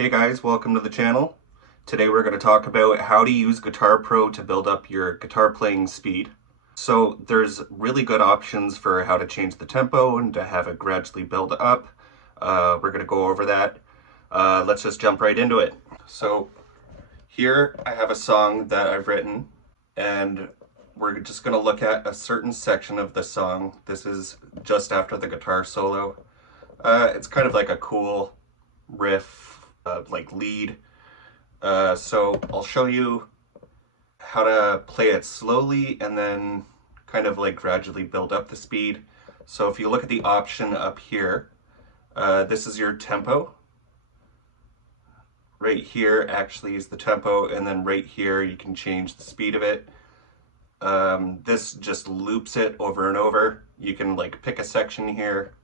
Hey guys, welcome to the channel. Today we're going to talk about how to use Guitar Pro to build up your guitar playing speed. So there's really good options for how to change the tempo and to have it gradually build up. We're going to go over that. Let's just jump right into it. So here I have a song that I've written, and we're just going to look at a certain section of the song. This is just after the guitar solo. It's kind of like a cool riff, like lead. So I'll show you how to play it slowly and then kind of like gradually build up the speed. So if you look at the option up here, this is your tempo. Right here actually is the tempo, and then right here you can change the speed of it. This just loops it over and over. You can like pick a section here,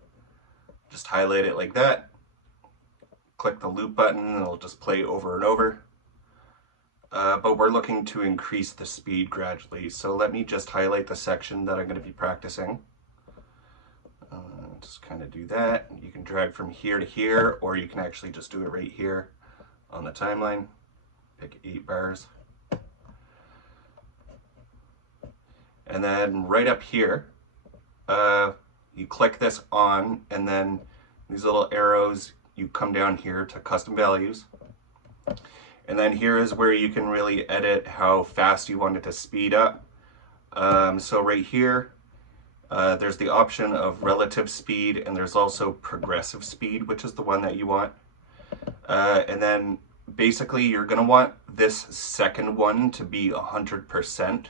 just highlight it like that, click the loop button, and it'll just play over and over. But we're looking to increase the speed gradually. So let me just highlight the section that I'm going to be practicing. Just kind of do that. You can drag from here to here, or you can actually just do it right here on the timeline. Pick 8 bars. And then right up here, you click this on, and then these little arrows, you come down here to custom values. And then here is where you can really edit how fast you want it to speed up. So right here, there's the option of relative speed, and there's also progressive speed, which is the one that you want. And then basically you're gonna want this second one to be 100%.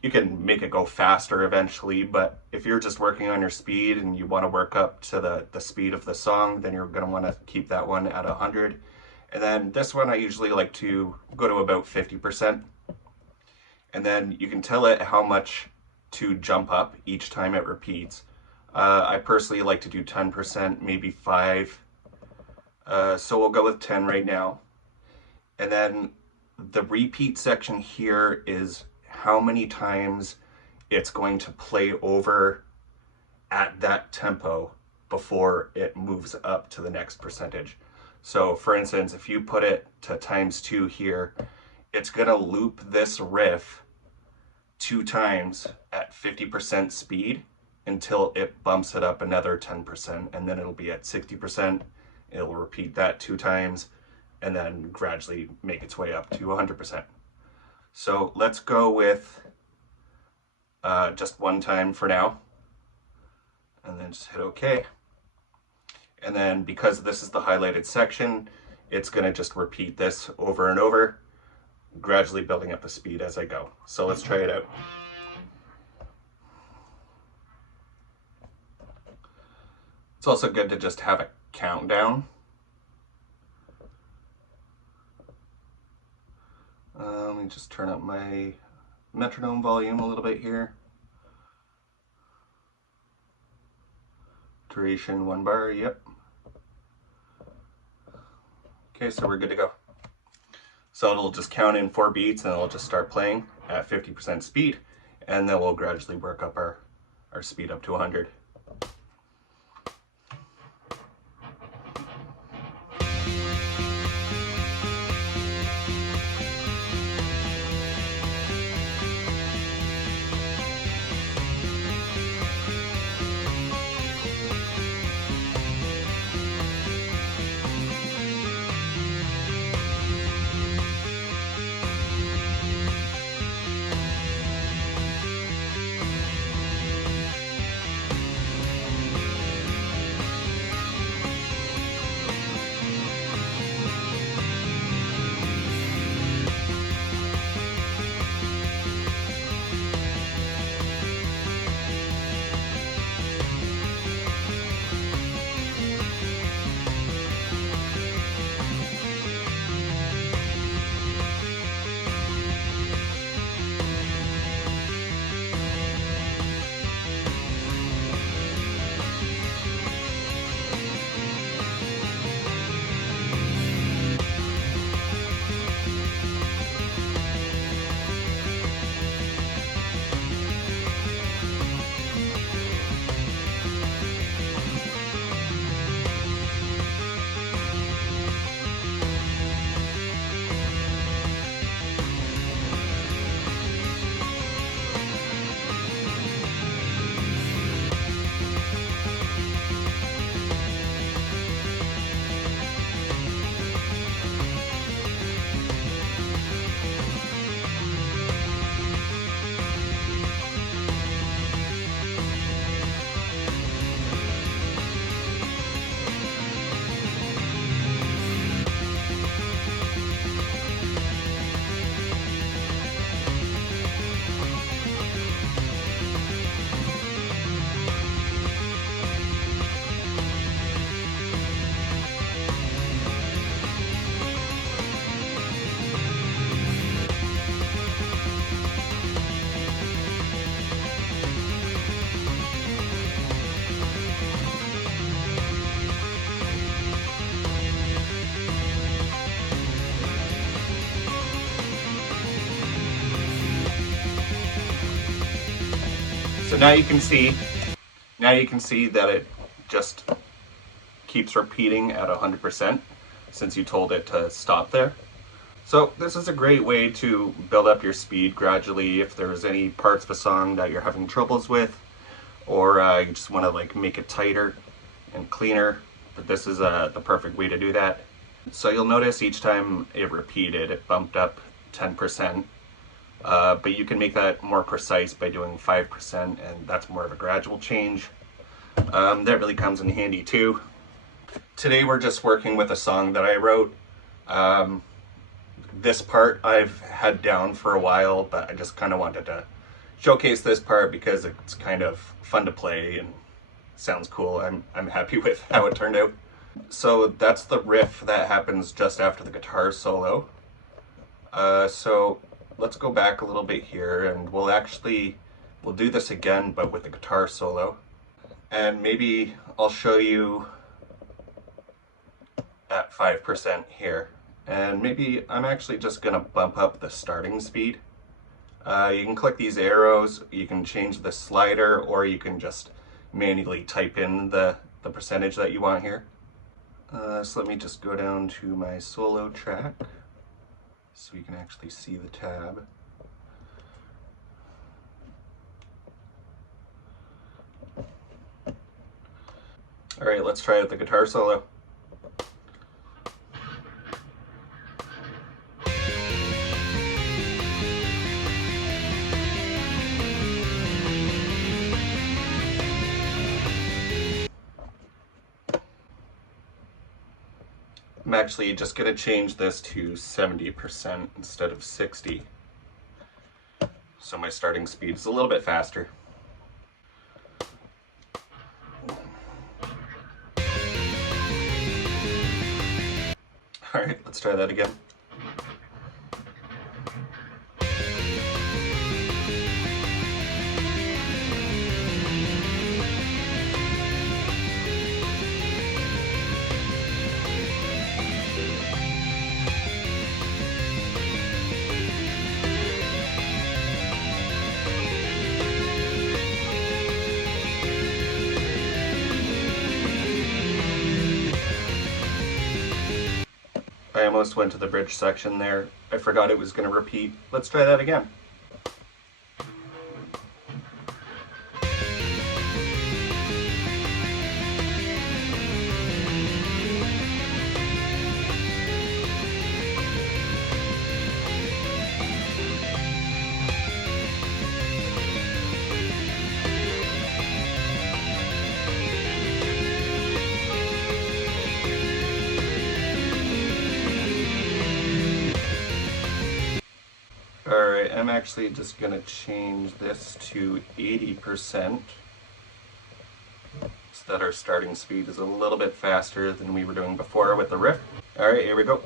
You can make it go faster eventually, but if you're just working on your speed and you want to work up to the speed of the song, then you're going to want to keep that one at 100. And then this one I usually like to go to about 50%. And then you can tell it how much to jump up each time it repeats. I personally like to do 10%, maybe 5. So we'll go with 10 right now. And then the repeat section here is how many times it's going to play over at that tempo before it moves up to the next percentage. So for instance, if you put it to ×2 here, it's gonna loop this riff 2 times at 50% speed until it bumps it up another 10%, and then it'll be at 60%. It'll repeat that 2 times and then gradually make its way up to 100%. So let's go with just 1 time for now, and then just hit OK. And then because this is the highlighted section, it's going to just repeat this over and over, gradually building up the speed as I go. So let's try it out. It's also good to just have a countdown. Let me just turn up my metronome volume a little bit here. Duration 1 bar, yep. Okay, so we're good to go. So it'll just count in 4 beats, and it'll just start playing at 50% speed, and then we'll gradually work up our speed up to 100. now you can see that it just keeps repeating at 100% since you told it to stop there. So this is a great way to build up your speed gradually if there's any parts of a song that you're having troubles with, or you just want to like make it tighter and cleaner. But this is the perfect way to do that. So you'll notice each time it repeated, it bumped up 10%. But you can make that more precise by doing 5%, and that's more of a gradual change. That really comes in handy too. Today we're just working with a song that I wrote. This part I've had down for a while, but I just kind of wanted to showcase this part because it's kind of fun to play and sounds cool. I'm happy with how it turned out. So that's the riff that happens just after the guitar solo. So let's go back a little bit here, and we'll do this again but with the guitar solo. And maybe I'll show you at 5% here. And maybe I'm actually just gonna bump up the starting speed. You can click these arrows, you can change the slider, or you can just manually type in the percentage that you want here. So let me just go down to my solo track so you can actually see the tab. All right, let's try out the guitar solo. I'm actually just going to change this to 70% instead of 60. So my starting speed is a little bit faster. All right, let's try that again. I almost went to the bridge section there. I forgot it was going to repeat. Let's try that again. Alright, I'm actually just going to change this to 80% so that our starting speed is a little bit faster than we were doing before with the riff. Alright, here we go.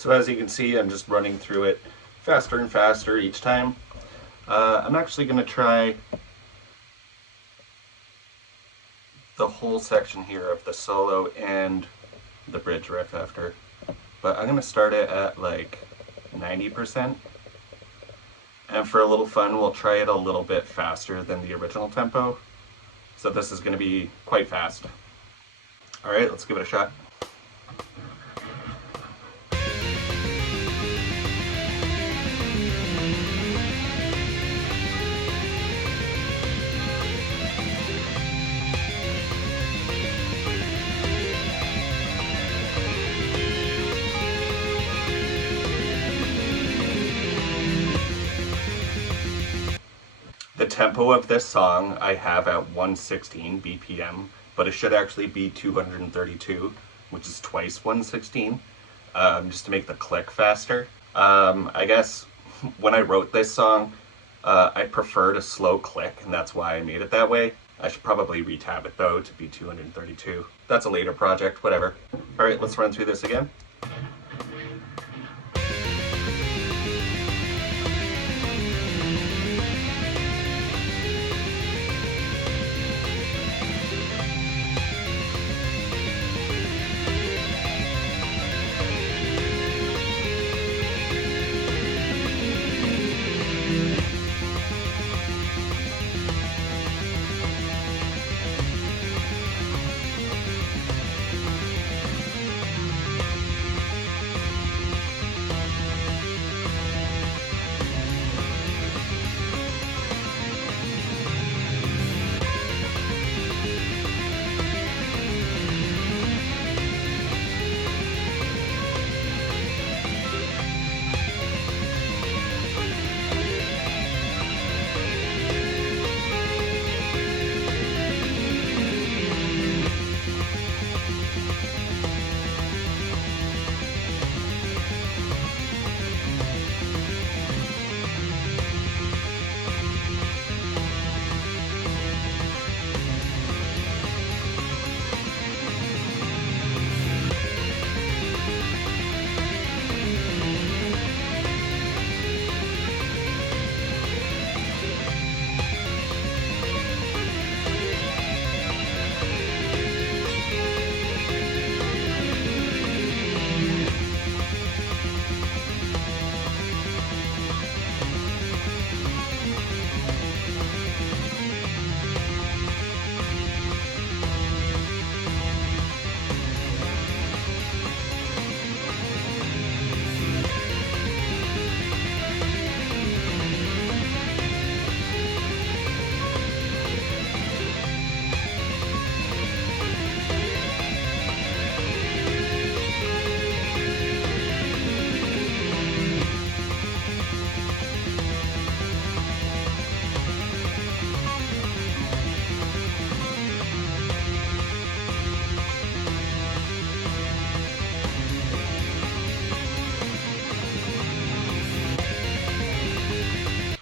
So as you can see, I'm just running through it faster and faster each time. I'm actually going to try the whole section here of the solo and the bridge riff after. But I'm going to start it at like 90%. And for a little fun, we'll try it a little bit faster than the original tempo. So this is going to be quite fast. All right, let's give it a shot. The tempo of this song I have at 116 BPM, but it should actually be 232, which is twice 116, just to make the click faster. I guess when I wrote this song, I preferred a slow click, and that's why I made it that way. I should probably retab it though to be 232. That's a later project, whatever. All right, let's run through this again.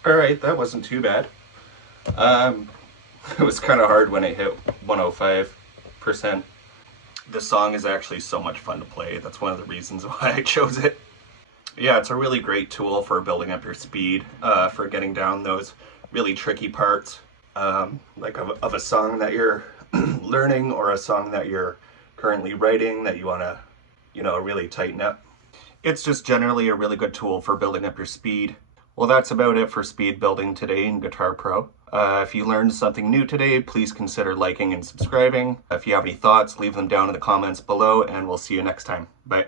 Alright, that wasn't too bad. It was kind of hard when it hit 105%. The song is actually so much fun to play. That's one of the reasons why I chose it. Yeah, it's a really great tool for building up your speed, for getting down those really tricky parts, like of a song that you're learning or a song that you're currently writing that you want to, really tighten up. It's just generally a really good tool for building up your speed. Well, that's about it for speed building today in Guitar Pro. If you learned something new today, please consider liking and subscribing. If you have any thoughts, leave them down in the comments below, and we'll see you next time. Bye.